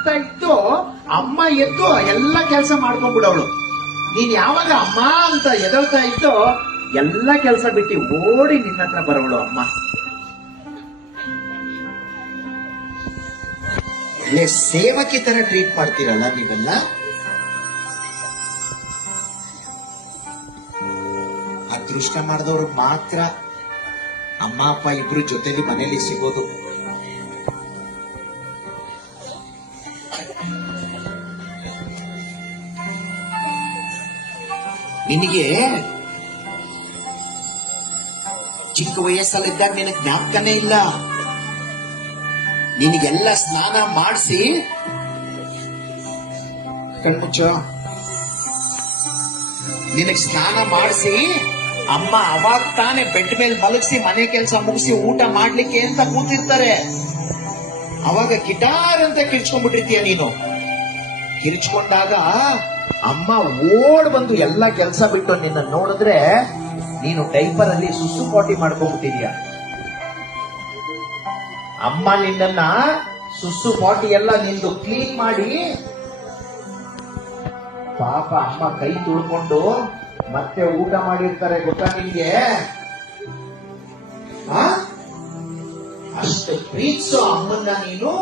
ಮಲಗ್ತಾ ಇತ್ತು, ಅಮ್ಮ ಎದ್ದು ಎಲ್ಲ ಕೆಲಸ ಮಾಡ್ಕೊಂಡ್ಬಿಡವಳು. ನೀನ್ ಯಾವಾಗ ಅಮ್ಮ ಅಂತ ಎದಳ್ತಾ ಇದ್ದೋ ಎಲ್ಲ ಕೆಲಸ ಬಿಟ್ಟು ಓಡಿ ನಿನ್ನ ಹತ್ರ ಬರೋಳು ಅಮ್ಮ. ಒಳ್ಳೆ ಸೇವಕಿ ತರ ಟ್ರೀಟ್ ಮಾಡ್ತೀರಲ್ಲ ನೀವೆಲ್ಲ. ಅದೃಷ್ಟ ಮಾಡಿದವರು ಮಾತ್ರ ಅಮ್ಮ ಅಪ್ಪ ಇಬ್ರು ಜೊತೆಲಿ ಮನೇಲಿ ಸಿಗೋದು. ನಿನಗೆ ಚಿಕ್ಕ ವಯಸ್ಸಲ್ಲಿದ್ದಾಗ ನಿನಗೆ ಜ್ಞಾಪಕನೇ ಇಲ್ಲ. ನಿನಗೆಲ್ಲ ಸ್ನಾನ ಮಾಡಿಸಿ ಕಣ್ಮುಚ್ಚ, ನಿನಗೆ ಸ್ನಾನ ಮಾಡಿಸಿ ಅಮ್ಮ ಅವಾಗ ತಾನೇ ಬೆಡ್ ಮೇಲೆ ಮಲಗಿಸಿ ಮನೆ ಕೆಲಸ ಮುಗಿಸಿ ಊಟ ಮಾಡ್ಲಿಕ್ಕೆ ಅಂತ ಕೂತಿರ್ತಾರೆ. ಅವಾಗ ಗಿಟಾರ್ ಅಂತ ಕಿರ್ಚ್ಕೊಂಡ್ಬಿಟ್ಟಿರ್ತೀಯ ನೀನು. ಕಿರ್ಚ್ಕೊಂಡಾಗ ಅಮ್ಮ ಓಡ್ ಬಂದು ಎಲ್ಲ ಕೆಲಸ ಬಿಟ್ಟು ನಿನ್ನ ನೋಡಿದ್ರೆ ನೀನು ಡೈಪರ್ ಅಲ್ಲಿ ಸುಸು ಪಾಟಿ ಮಾಡ್ಕೊಂಡ್ಬಿಟ್ಟಿದ್ಯಾ. ಅಮ್ಮ ನಿನ್ನ ಸುಸು ಪಾಟಿ ಎಲ್ಲ ನಿಂದು ಕ್ಲೀನ್ ಮಾಡಿ, ಪಾಪ ಅಮ್ಮ ಕೈ ತುಳ್ಕೊಂಡು ಮತ್ತೆ ಊಟ ಮಾಡಿರ್ತಾರೆ. ಗೊತ್ತಾ ನಿನ್ಗೆ? ಅಷ್ಟು ಪ್ರೀತಿಸೋ ಅಮ್ಮನ್ನ ನೀನು